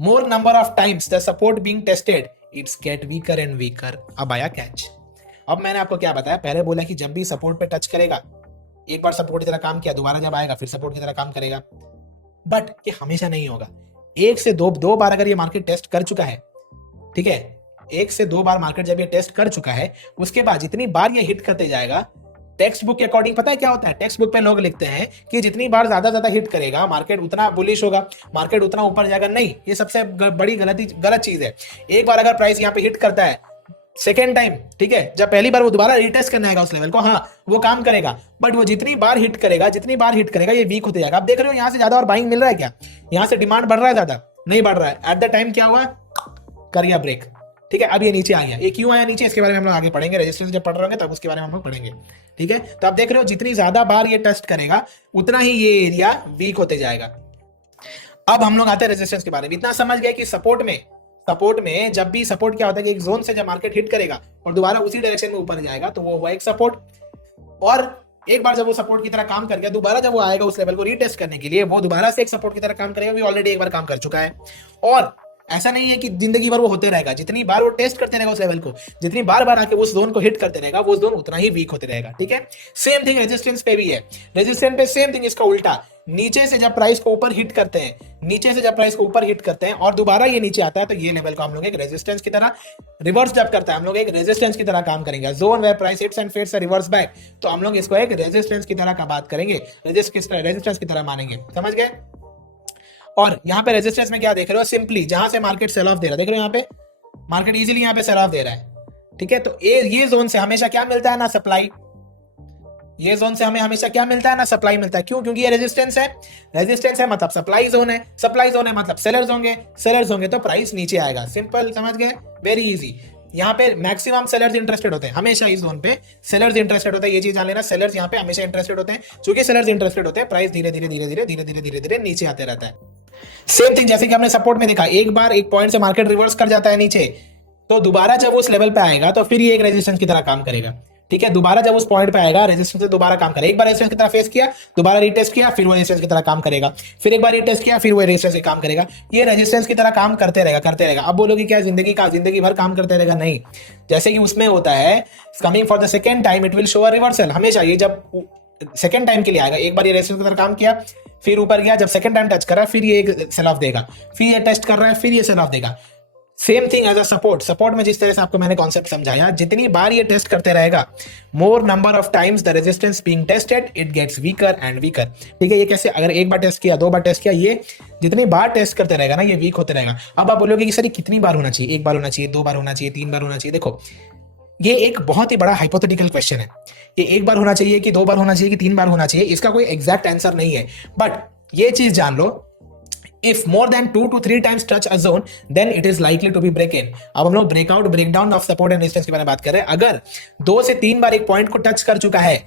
more number of times the support being tested it's get weaker and weaker. अब आया कैच। अब मैंने आपको क्या बताया, पहले बोला कि जब भी सपोर्ट पे टच करेगा, एक बार सपोर्ट की तरह काम किया, दोबारा जब आएगा फिर सपोर्ट की तरह काम करेगा, बट ये हमेशा नहीं होगा। एक से दो बार अगर ये मार्केट टेस्ट कर चुका है, ठीक है, एक से दो बार मार्केट जब ये टेस्ट कर चुका है, उसके बाद जितनी बार ये हिट करते जाएगा, टेक्स्ट बुक के अकॉर्डिंग पता है क्या होता है, टेक्स्ट बुक पे लोग लिखते हैं कि जितनी बार ज्यादा हिट करेगा मार्केट उतना बुलिश होगा, मार्केट उतना ऊपर जाएगा। नहीं, ये सबसे बड़ी गलत चीज है। एक बार अगर प्राइस यहाँ पे हिट करता है, सेकेंड टाइम, ठीक है, जब पहली बार वो दोबारा रिटेस्ट करने आएगा उस लेवल को, हाँ वो काम करेगा, बट वो जितनी बार हिट करेगा ये वीक होते जाएगा। आप देख रहे हो यहाँ से ज्यादा और बाइंग मिल रहा है क्या, यहाँ से डिमांड बढ़ रहा है, ज्यादा नहीं बढ़ रहा है। एट द टाइम क्या हुआ, कर गया ब्रेक। ठीक है, अब ये नीचे आ गया, ये क्यों आया नीचे, इसके बारे में हम लोग आगे पढ़ेंगे, रेजिस्टेंस जब पढ़ रहे होंगे तब उसके बारे में हम लोग पढ़ेंगे। ठीक है, तो आप देख रहे हो जितनी ज्यादा बार ये टेस्ट करेगा उतना ही ये एरिया वीक होते जाएगा। अब हम लोग आते हैं रेजिस्टेंस के बारे में। इतना समझ गए कि सपोर्ट में जब भी सपोर्ट क्या होता है कि एक जोन से जब मार्केट हिट करेगा और दोबारा उसी डायरेक्शन में ऊपर जाएगा तो वो हुआ एक सपोर्ट, और एक बार जब वो सपोर्ट की तरह काम कर गया, दोबारा जब वो आएगा उस लेवल को रीटेस्ट करने के लिए, वो दोबारा से एक सपोर्ट की तरह काम करेगा, वो ऑलरेडी एक बार काम कर चुका है। और ऐसा नहीं है कि जिंदगी भर वो होते रहेगा, जितनी बार वो टेस्ट करते रहेगा उस लेवल को, जितनी बार आके उस जोन को हिट करते रहेगा, वो जोन उतना ही वीक होते रहेगा। ठीक है, सेम थिंग रेजिस्टेंस पे भी है। रेजिस्टेंस पे सेम थिंग, इसका उल्टा, नीचे से जब प्राइस को ऊपर हिट करते हैं, और दोबारा ये नीचे आता है, तो ये लेवल को हम लोग एक रेजिस्टेंस की तरह, रिवर्स जब करता है हम लोग एक रेजिस्टेंस की तरह काम करेंगे। Zone where price hits and fades reverse back, तो हम लोग इसको एक रेजिस्टेंस की तरह का बात करेंगे, रेजिस्टेंस की तरह मानेंगे। समझ गए? और यहाँ पे रेजिस्टेंस में क्या देख रहे हो, सिंपली जहां से मार्केट सेल ऑफ दे रहा है, देख रहे हो यहाँ पे मार्केट इजीली यहाँ पे सेल ऑफ दे रहा है। ठीक है, तो ये जोन से हमेशा क्या मिलता है ना, सप्लाई। ये जोन से हमें हमेशा क्या मिलता है ना, सप्लाई मिलता है। क्यों? क्योंकि ये रेजिस्टेंस है मतलब सप्लाई जोन है मतलब सेलर्स होंगे तो प्राइस नीचे आएगा। सिंपल, समझ गए? Very easy. यहाँ पे मैक्सिमम सेलर्स इंटरेस्टेड होते हैं, हमेशा इस जोन पे सेलर्स इंटरेस्टेड होते हैं, ये चीज जान लेना, सेलर्स यहाँ पे हमेशा इंटरेस्टेड होते हैं। चूंकि सेलर्स इंटरेस्टेड होते हैं, प्राइस धीरे धीरे धीरे धीरे धीरे धीरे धीरे धीरे नीचे आते रहता है। सेम थिंग जैसे कि हमने सपोर्ट में देखा, एक बार एक पॉइंट से मार्केट रिवर्स कर जाता है नीचे, तो दोबारा जब उस लेवल पे आएगा तो फिर ये एक रेजिस्टेंस की तरह काम करेगा। ठीक है, दोबारा जब उस पॉइंट पे आएगा रेजिस्टेंस से दोबारा काम करेगा। एक बार रेजिस्टेंस की तरह फेस किया, दोबारा रीटेस्ट किया, फिर वो रेजिस्टेंस की तरह काम करेगा, फिर एक बार रीटेस्ट किया, फिर वो रेजिस्टेंस की काम करेगा। ये रेजिस्टेंस की तरह काम करते रहेगा करते रहेगा। अब बोलोगे क्या जिंदगी भर काम करते रहेगा? नहीं, जैसे कि उसमें होता है coming for the second time it will show a reversal. हमेशा ये जब सेकेंड टाइम के लिए आएगा, एक बार ये रेजिस्टेंस की तरह काम किया, फिर ऊपर गया, जब सेकेंड टाइम टच कर रहा है फिर ये एक सेल ऑफ देगा, फिर ये टेस्ट कर रहा है फिर ये सेल ऑफ देगा। Same thing as a support. Support में जिस तरह से आपको मैंने कॉन्सेप्ट समझाया, जितनी बार ये टेस्ट करते रहेगा, more number of times the resistance being tested it gets weaker and weaker. ठीक है, ये कैसे? अगर एक बार टेस्ट किया, दो बार टेस्ट किया, ये जितनी बार टेस्ट करते रहेगा ना, ये वीक होते रहेगा। अब आप बोलोगे कि सर कितनी बार होना चाहिए? एक बार होना चाहिए, दो बार होना चाहिए, तीन बार होना चाहिए? देखो, ये एक बहुत ही बड़ा हाइपोथेटिकल क्वेश्चन है। ये एक बार होना चाहिए कि दो बार होना चाहिए कि तीन बार होना चाहिए, इसका कोई एग्जैक्ट आंसर नहीं है। बट ये चीज जान लो, if more than 2 to 3 times touch a zone then it is likely to be break in। अब हम लोग breakout breakdown of support and resistance के बारे में बात कर रहे हैं। अगर 2 से 3 बार एक पॉइंट को टच कर चुका है,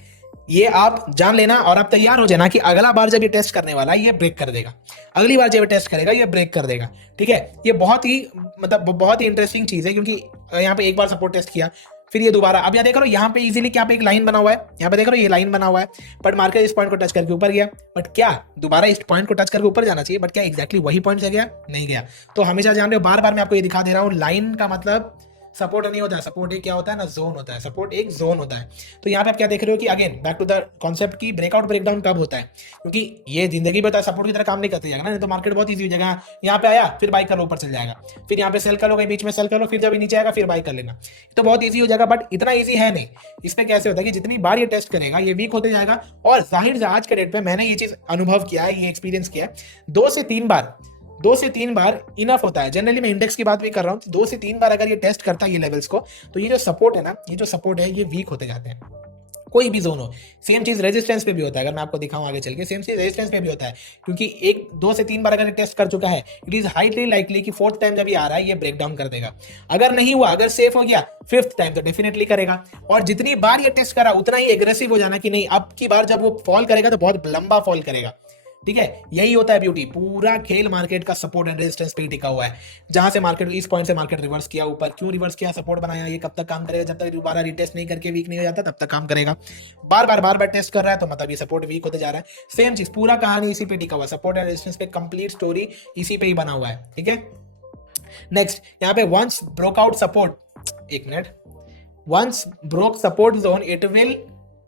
ये आप जान लेना और आप तैयार हो जाना कि अगला बार जब ये टेस्ट करने वाला है ये ब्रेक कर देगा, अगली बार जब ये टेस्ट करेगा ये ब्रेक कर देगा। ठीक है, ये बहुत ही बहुत ही इंटरेस्टिंग चीज है, क्योंकि यहाँ पे एक बार सपोर्ट टेस्ट किया, फिर ये दोबारा। अब यहाँ देख रहे हो, यहाँ पे इजीली क्या पे एक लाइन बना हुआ है, यहाँ पे देख रहे हो ये लाइन बना हुआ है, बट मार्केट इस पॉइंट को टच करके ऊपर गया। बट क्या दोबारा इस पॉइंट को टच करके ऊपर जाना चाहिए? बट क्या एग्जैक्टली वही पॉइंट से गया? नहीं गया। तो हमेशा जान रहे हो, बार बार मैं आपको ये दिखा दे रहा हूँ, लाइन का मतलब सपोर्ट नहीं होता है। सपोर्ट एक क्या होता है ना, जोन होता है। सपोर्ट एक जोन होता है। तो यहाँ पे आप क्या देख रहे हो कि again back to the concept की ब्रेकआउट ब्रेकडाउन कब होता है, क्योंकि ये जिंदगी भर सपोर्ट की तरह काम नहीं करते जाएगा ना। नहीं तो मार्केट बहुत ईजी हो जाएगा, यहाँ पे आया फिर बाई कर लो, ऊपर चल जाएगा, फिर यहाँ पे सेल कर लो, कहीं बीच में सेल कर लो, फिर जब नीचे आएगा फिर बाई कर लेना, तो बहुत ईजी हो जाएगा। बट इतना ईजी है नहीं। इसमें कैसे होता है कि जितनी बार ये टेस्ट करेगा ये वीक होते जाएगा। और जाहिर से आज के डेट पे मैंने ये चीज अनुभव किया है, ये एक्सपीरियंस किया है, 2 से 3 बार इनफ होता है। जनरली मैं इंडेक्स की बात भी कर रहा हूँ, 2 से 3 बार अगर ये टेस्ट करता है ये लेवल्स को, तो ये जो सपोर्ट है ना, ये जो सपोर्ट है ये वीक होते जाते हैं, कोई भी जोन हो। सेम चीज रेजिस्टेंस पे भी होता है, अगर मैं आपको दिखाऊं आगे चल के, सेम चीज रेजिस्टेंस पे भी होता है, क्योंकि 2 से 3 बार अगर टेस्ट कर चुका है, इट इज हाईली लाइकली कि फोर्थ टाइम जब ये आ रहा है ये ब्रेक डाउन कर देगा। अगर नहीं हुआ, अगर सेफ हो गया फिफ्थ टाइम, तो डेफिनेटली करेगा। और जितनी बार ये टेस्ट करा उतना ही एग्रेसिव हो जाना कि नहीं, अब की बार जब वो फॉल करेगा तो बहुत लंबा फॉल करेगा। ठीक है, यही होता है ब्यूटी। पूरा खेल मार्केट का सपोर्ट एंड रेजिस्टेंस पे टिका हुआ है। जहां से मार्केट इस पॉइंट से मार्केट रिवर्स किया ऊपर, क्यों रिवर्स किया, सपोर्ट बनाया, ये कब तक काम करेगा? जब तक दोबारा रिटेस्ट नहीं करके वीक नहीं हो जाता तब तक काम करेगा। बार बार टेस्ट कर रहा है तो मतलब ये सपोर्ट वीक होते जा रहा है। सेम चीज, पूरा कहानी इसी पे टिका हुआ है, सपोर्ट एंड रेजिस्टेंस पे कंप्लीट स्टोरी इसी पे ही बना हुआ है। ठीक है, नेक्स्ट यहाँ पे वंस ब्रोक आउट सपोर्ट, एक minute, once broke support zone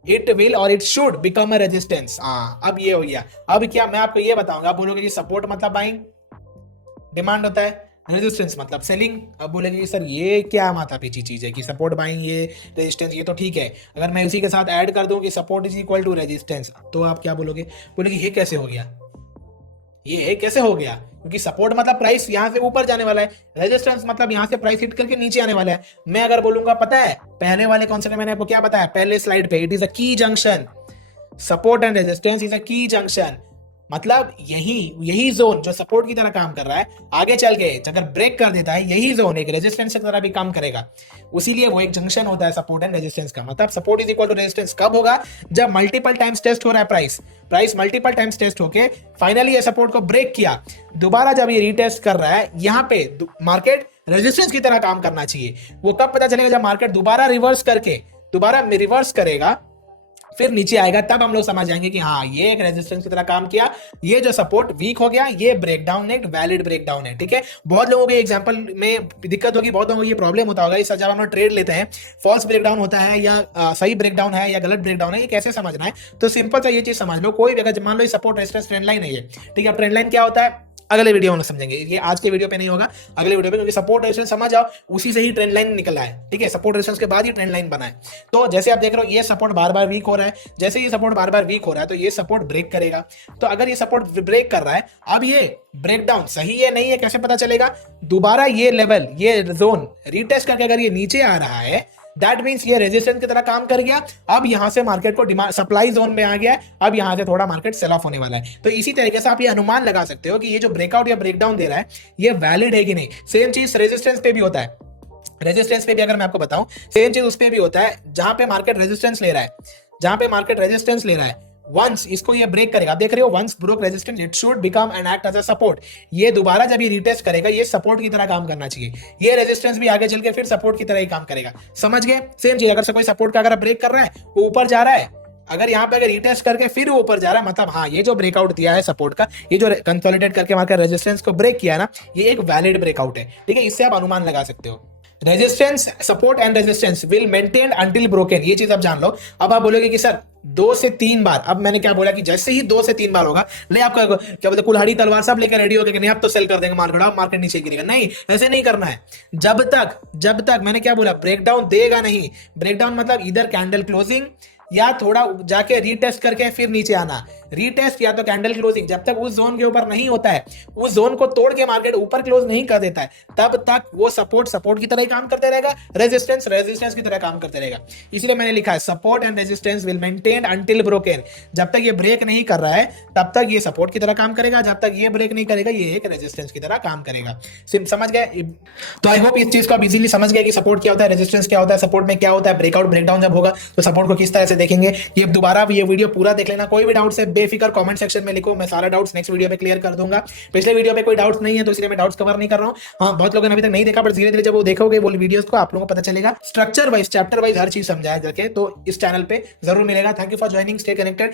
it will or it should become a resistance. अब ये हो गया। अब क्या मैं आपको ये बताऊंगा, आप बोलोगे जी सपोर्ट मतलब बाइंग, डिमांड होता है, रेजिस्टेंस मतलब सेलिंग। अब बोलेंगे कि सर ये क्या माथा पीछी चीज है कि सपोर्ट बाइंग, ये रेजिस्टेंस, ये तो ठीक है। अगर मैं उसी के साथ ऐड कर दूं कि support is equal to resistance, तो आप क्या बोलोगे? बोलेंगे ये कैसे हो गया, ये कैसे हो गया? क्योंकि सपोर्ट मतलब प्राइस यहां से ऊपर जाने वाला है, रेजिस्टेंस मतलब यहां से प्राइस हिट करके नीचे आने वाला है। मैं अगर बोलूंगा, पता है पहले वाले कॉन्सेप्ट में मैंने आपको क्या बताया पहले स्लाइड पे, it is a key junction, support and resistance is a key junction. मतलब यही जोन जो सपोर्ट की तरह काम कर रहा है, आगे चल के अगर ब्रेक कर देता है, यही जोन एक रेजिस्टेंस की तरह भी काम करेगा। उसीलिए वो एक जंक्शन होता है सपोर्ट एंड रेजिस्टेंस का। मतलब support is equal to resistance कब होगा? जब मल्टीपल टाइम्स टेस्ट हो रहा है प्राइस मल्टीपल टाइम्स टेस्ट होके फाइनली ये सपोर्ट को ब्रेक किया, दोबारा जब ये रीटेस्ट कर रहा है, यहाँ पे मार्केट रेजिस्टेंस की तरह काम करना चाहिए। वो कब पता चलेगा? जब मार्केट दोबारा रिवर्स करेगा, फिर नीचे आएगा, तब हम लोग समझ जाएंगे कि हाँ ये एक रेजिस्टेंस की तरह काम किया, ये जो सपोर्ट वीक हो गया, ये ब्रेकडाउन है, वैलिड ब्रेकडाउन है। ठीक है, बहुत लोगों के एग्जांपल में दिक्कत होगी, बहुत लोगों को ये प्रॉब्लम होता होगा, इस जब हम लोग ट्रेड लेते हैं, फॉल्स ब्रेकडाउन होता है या सही ब्रेकडाउन है या गलत ब्रेकडाउन है, ये कैसे समझना है? तो सिंपल सा ये चीज समझ लो, कोई भी अगर मान लो सपोर्ट रेजिस्टेंस ट्रेंड लाइन है, ठीक है, ट्रेंड लाइन क्या होता है अगले वीडियो में समझेंगे, ये आज के वीडियो पे नहीं होगा, अगले वीडियो पे, क्योंकि सपोर्ट रेजिस्टेंस समझ जाओ, उसी से ही ट्रेंड लाइन निकला है। ठीक है, सपोर्ट रेजिस्टेंस के बाद ही ट्रेंड लाइन बना है। तो जैसे आप देख रहे हो ये सपोर्ट बार बार वीक हो रहा है, जैसे ये सपोर्ट बार बार वीक हो रहा है तो ये सपोर्ट ब्रेक करेगा। तो अगर ये सपोर्ट ब्रेक कर रहा है, अब ये ब्रेकडाउन सही है नहीं है कैसे पता चलेगा? दोबारा ये लेवल, ये जोन रीटेस्ट करके अगर ये नीचे आ रहा है, दैट मींस ये रेजिस्टेंस की तरह काम कर गया। अब यहां से मार्केट को डिमांड सप्लाई जोन में आ गया, अब यहां से थोड़ा मार्केट सेल ऑफ होने वाला है। तो इसी तरीके से आप ये अनुमान लगा सकते हो कि ये जो ब्रेकआउट या ब्रेकडाउन दे रहा है ये वैलिड है कि नहीं। सेम चीज रेजिस्टेंस पे भी होता है। रेजिस्टेंस पे भी अगर मैं आपको बताऊं, सेम चीज उस पे भी होता है, जहां पे मार्केट रेजिस्टेंस ले रहा है, जहां पे मार्केट रेजिस्टेंस ले रहा है, वंस इसको ये ब्रेक करेगा, आप देख रहे हो, once broke resistance it should become and act as a support. ये दोबारा जब ये रिटेस्ट करेगा, ये सपोर्ट की तरह काम करना चाहिए, ये रेजिस्टेंस भी आगे चल के फिर सपोर्ट की तरह ही काम करेगा। समझ गए? सेम चीज, अगर से कोई सपोर्ट का अगर ब्रेक कर रहा है, वो ऊपर जा रहा है, अगर यहाँ पे अगर रिटेस्ट करके फिर वो ऊपर जा रहा है, मतलब हाँ, ये जो ब्रेकआउट दिया है सपोर्ट का, ये जो कंसोलिडेट करके मार्केट रेजिस्टेंस को ब्रेक किया है ना, ये एक वैलिड ब्रेकआउट है। ठीक है, इससे आप अनुमान लगा सकते हो। Resistance, support and resistance will maintain until broken, ये चीज आप जान लो। अब आप बोलोगे कि सर 2 से 3 बार, अब मैंने क्या बोला कि जैसे ही 2 से 3 बार होगा, नहीं आपका क्या बोलते कुल्हाड़ी तलवार सब लेकर रेडी हो गए कि नहीं अब तो सेल कर देंगे मार्केट, अब मार्केट नीचे गिरेगा, नहीं, ऐसे नहीं करना है। जब तक मैंने क्या बोला, ब्रेकडाउन देगा नहीं। ब्रेकडाउन मतलब इधर कैंडल क्लोजिंग या थोड़ा जाके रीटेस्ट करके फिर नीचे आना, रीटेस्ट या तो कैंडल क्लोजिंग, जब तक उस जोन के ऊपर नहीं होता है, उस जोन को तोड़ के मार्केट ऊपर क्लोज नहीं कर देता है, तब तक वो सपोर्ट की तरह ही काम करते रहेगा, रेजिस्टेंस की तरह काम करते रहेगा। इसलिए मैंने लिखा है support and resistance will maintain until broken. जब तक ये ब्रेक नहीं कर रहा है, तब तक ये सपोर्ट की तरह काम करेगा, जब तक ये ब्रेक नहीं करेगा, ये एक रेजिस्टेंस की तरह काम करेगा। समझ गए? तो आई होप इस चीज को आप इजीली समझ गए कि सपोर्ट क्या होता है, रेजिस्टेंस क्या होता है, सपोर्ट में क्या होता है, ब्रेकआउट ब्रेकडाउन जब होगा तो सपोर्ट को किस तरह से देखेंगे। ये दोबारा ये वीडियो पूरा देख लेना, कोई भी डाउट है बेफिक्र कमेंट सेक्शन में लिखो, मैं सारा डाउट्स नेक्स्ट वीडियो पे क्लियर कर दूंगा। पिछले वीडियो पे कोई डाउट्स नहीं है तो इसलिए मैं डाउट्स कवर नहीं कर रहा हूं। हाँ, बहुत लोगों ने अभी तक नहीं देखा, पर धीरे धीरे जब वो देखोगे वो वीडियोस को, आप लोगों को पता चलेगा स्ट्रक्चर वाइज, चैप्टर वाइज हर चीज समझाया जाके, तो इस चैनल पे जरूर मिलेगा। Thank you for joining, stay connected.